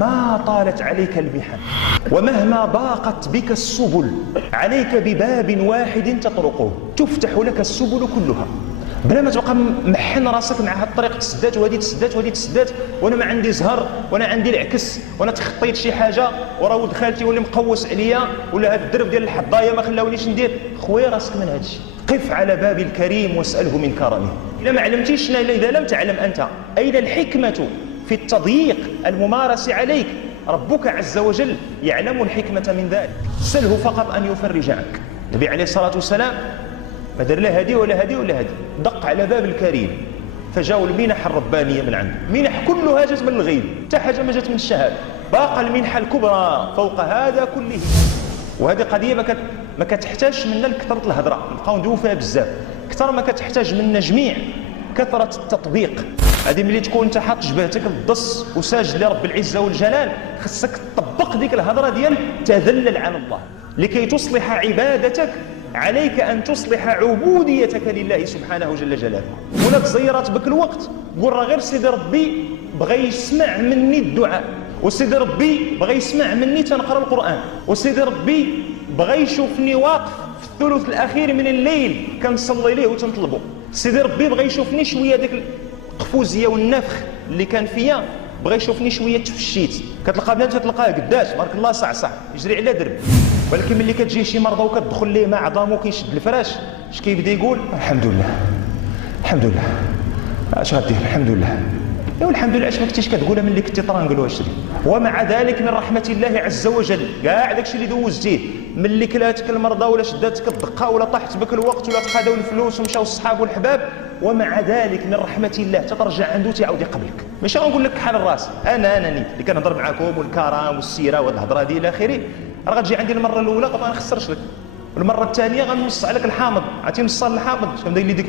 مهما طالت عليك المحن ومهما ضاقت بك السبل عليك بباب واحد تطرقه تفتح لك السبل كلها، بلا ما تبقى محن راسك مع هاد الطريق تسدات وهادي تسدات وهادي تسدات، وانا ما عندي زهر وانا عندي العكس، وانا تخطيت شي حاجه وراه ولد خالتي ولا مقوس عليا ولا هاد الدرب ديال الحضايه ما خلاونيش ندير. خويا راسك من هادشي، قف على باب الكريم واساله من كرمه. اذا ما علمتيش، اذا لم تعلم انت اين الحكمه في التضييق الممارس عليك، ربك عز وجل يعلم الحكمه من ذلك. سله فقط ان يفرج عنك. النبي عليه الصلاه والسلام ما دار لا هذه ولا هذه ولا هذه، دق على باب الكريم فجاءوا المنح الربانيه من عنده، منح كلها جات من الغيب، حتى حاجه ما جات من الشهاده، باقى المنحه الكبرى فوق هذا كله. وهذه قضيه ما كتحتاجش منا لكثره الهضره، نبقاو ندويو فيها بزاف، اكثر ما كتحتاج منا جميع كثره التطبيق. هذه ملي تكون انت حاط جبهتك للضص وساجد لرب العزه والجلال، خصك تطبق ديك الهضره ديال تذلل عن الله. لكي تصلح عبادتك عليك أن تصلح عبوديتك لله سبحانه جل جلاله. ولا تزيرات بك الوقت قول راه غير سيدي ربي بغى يسمع مني الدعاء، وسيدي ربي بغى يسمع مني تنقرا القرآن، وسيدي ربي بغى يشوفني واقف في الثلث الأخير من الليل كنصلي ليه وتنطلبه، سيدي ربي بغى يشوفني شوية ديك القفوزية والنفخ اللي كان فيا بغى يشوفني شوية تفشيت. كتلقى بنادم تلقاه قداش بارك الله صعصع يجري على درب، ولكن ملي كتجي شي مرضى وكتدخل ليه مع عظامو كيشد الفراش اش كيبدا يقول؟ الحمد لله الحمد لله. اش غدير؟ الحمد لله. ايوا الحمد لله، اش ما كنتيش كتقولها ملي كنتي طرانقل واشري؟ ومع ذلك من رحمه الله عز وجل كاع داكشي اللي دوزتيه، ملي كلاتك المرضى ولا شداتك الدقه ولا طاحت بك الوقت ولا تخادوا الفلوس ومشاو الصحاب والحباب، ومع ذلك من رحمه الله تترجع عنده تيعاود يقبلك. ماشي غنقول لك بحال الراس، انا نيت اللي كنهضر معاكم والكرم والسيره وهاد الهضره ديال الى اخره، راه غتجي عندي المره الاولى ما نخسرش لك، والمره الثانيه غنص عليك الحامض، عرفتي نصال الحامض غنبدا لي ديك،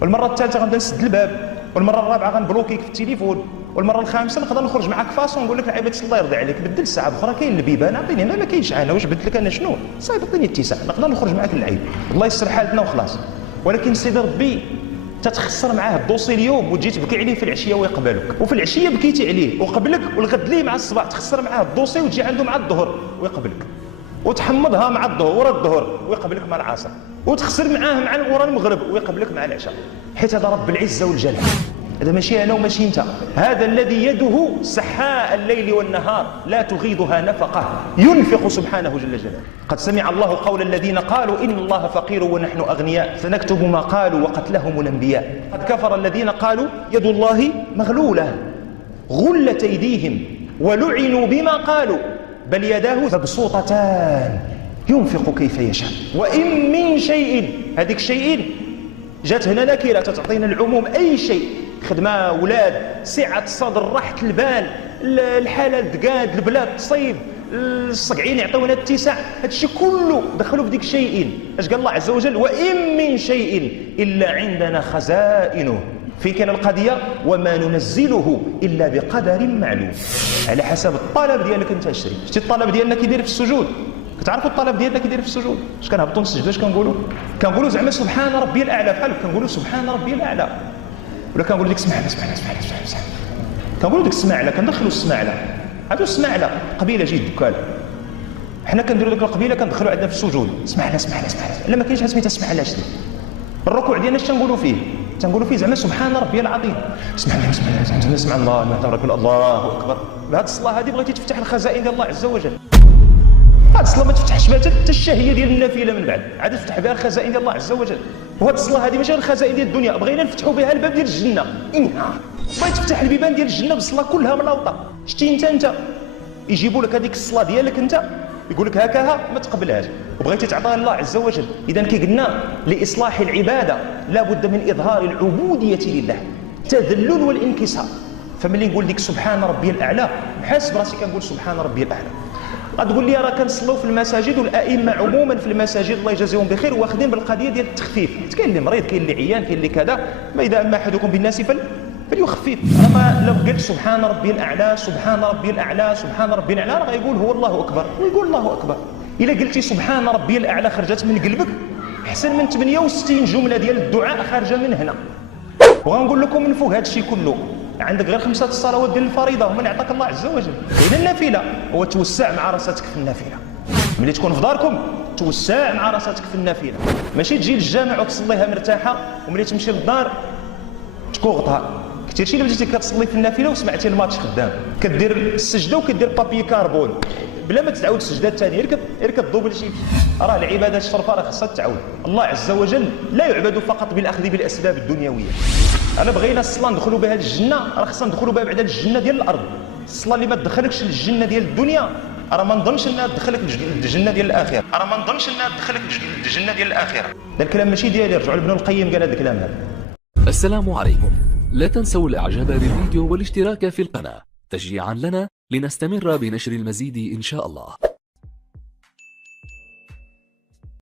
والمره الثالثه غنبدا نسد الباب، والمره الرابعه غنبلوكيك في التليفون، والمره الخامسه نقدر نخرج معاك فاصون نقول لك العيبات الله يرضي عليك بدل الساعه اخرى كاين البيبان عطيني ما كاينش انا واش بدت لك انا شنو صايب عطيني اتساع نقدر نخرج معاك اللعيب الله يسر حالتنا وخلاص. ولكن سيدي ربي تتخسر معاه الدوسي اليوم وتجي تبكي عليه في العشيه ويقبلك، وفي العشيه بكيتي عليه وقبلك، والغد ليه مع الصباح تخسر معاه الدوسي وتجي عنده مع الظهر ويقبلك، وتحمضها مع الظهر ورا الظهر ويقبلك مع العصر، وتخسر معاه مع ورا المغرب ويقبلك مع العشاء. حيت هذا رب العزه والجلال، هذا ماشي انا وماشي انت، هذا الذي يده سحاء الليل والنهار لا تغيضها نفقه، ينفق سبحانه جل جلاله. قد سمع الله قول الذين قالوا ان الله فقير ونحن اغنياء سنكتب ما قالوا وقتلهم الانبياء. قد كفر الذين قالوا يد الله مغلوله غلت ايديهم ولعنوا بما قالوا بل يداه مبسوطتان ينفق كيف يشاء. وان من شيء، هذيك شيء جات هنا نكره تعطينا العموم، اي شيء، خدمه، اولاد، سعه صدر، راحه البال، الحلال دقاد، البلاد تصيب، الصقعين يعطيونا اتساع، هذا الشيء كله دخلوا في ديك شيء. اش قال الله عز وجل؟ وان من شيء الا عندنا خزائنه. في كان القضيه وما ننزله الا بقدر معلوم، على حسب الطلب ديالك انت. شري شتي الطلب ديالنا كيدير في السجود، كتعرفوا الطلب ديالنا كيدير في السجود اش كنهبطوا نسجدوا اش كنقولوا زعما سبحان ربي الاعلى، بحال كنقولوا سبحان ربي الاعلى، ولا كنقولوا ديك اسمع كنقولوا ديك السماعله، كندخلوا السماعله، هادو السماعله قبيله جيد دكال، حنا كنديروا ديك القبيله كندخلوا عندنا في السجود اسمع لا ما كاينش حاجه سميتها اسمع لا. شتي الركوع ديالنا اش تنقولوا فيه؟ تنقولوا فيه زعما سبحان ربي العظيم، اسمع الله ما تبارك الله اكبر. بهذه الصلاه هذه بغيتي تفتح الخزائن ديال الله عز وجل، هذه الصلاه ما تفتحش بها حتى الشهيه ديال النافله من بعد، عاد تفتح بها الخزائن ديال الله عز وجل. وهذه الصلاه هذه ماشي غير الخزائن ديال الدنيا، بغينا نفتحوا بها الباب ديال الجنه. بغيت تفتح البيبان ديال الجنه بالصلاه كلها ملاوطه. شتي انت يجيبوا لك هذيك الصلاه ديالك انت يقول لك هكاها ما تقبلهاش وبغيتي تعطيها الله عز وجل. اذا كي قلنا لاصلاح العباده لا بد من اظهار العبوديه لله، التذلل والانكسار. فملي نقول لك سبحان ربي الاعلى حاسب راسي كنقول سبحان ربي الاعلى. غتقول لي راه كنصلوا في المساجد والائمه عموما في المساجد الله يجازيهم بخير واخدين بالقضيه ديال التخفيف، كاين اللي مريض كاين اللي عيان كاين اللي كذا، ما اذا اما احدكم بالناس فليخفف. اما لو قلت سبحان ربي الاعلى سبحان ربي الاعلى سبحان ربي الاعلى راه غيقول هو الله اكبر ويقول الله اكبر. الا قلتي سبحان ربي الاعلى خرجت من قلبك احسن من 68 جمله ديال الدعاء خارجه من هنا. وغنقول لكم من فوق هذا الشيء كله عندك غير 5 الصلوات ديال الفريضه هما اللي عطاك الله عز وجل. كاين النافله، هو توسع مع راساتك في النافله. ملي تكون في داركم توسع مع راساتك في النافله، ماشي تجي للجامع وتصليها مرتاحه وملي تمشي للدار تكوغطها. كثير شي اللي بديتي كتصلي في النافله وسمعتي الماتش خدام، كدير السجده وكدير بابي كاربون بلا ما تعاود السجده الثانيه، غير كتضوب شي. راه العباده الشرفه راه خصها تعاود. الله عز وجل لا يعبد فقط بالاخذ بالاسباب الدنيويه. انا بغينا الصلاه ندخلوا بها للجنه، راه خصنا ندخلوا بها بعدا للجنه ديال الارض. الصلاه اللي ما تدخلكش للجنه ديال الدنيا راه ما نظنش انها تدخلك للجنه ديال الاخره، للجنه ديال الاخره. هذا الكلام ماشي ديالي، رجعوا لابن القيم قال هذا الكلام هذا. السلام عليكم. لا تنسوا الاعجاب بالفيديو والاشتراك في القناة تشجيعا لنا لنستمر بنشر المزيد إن شاء الله.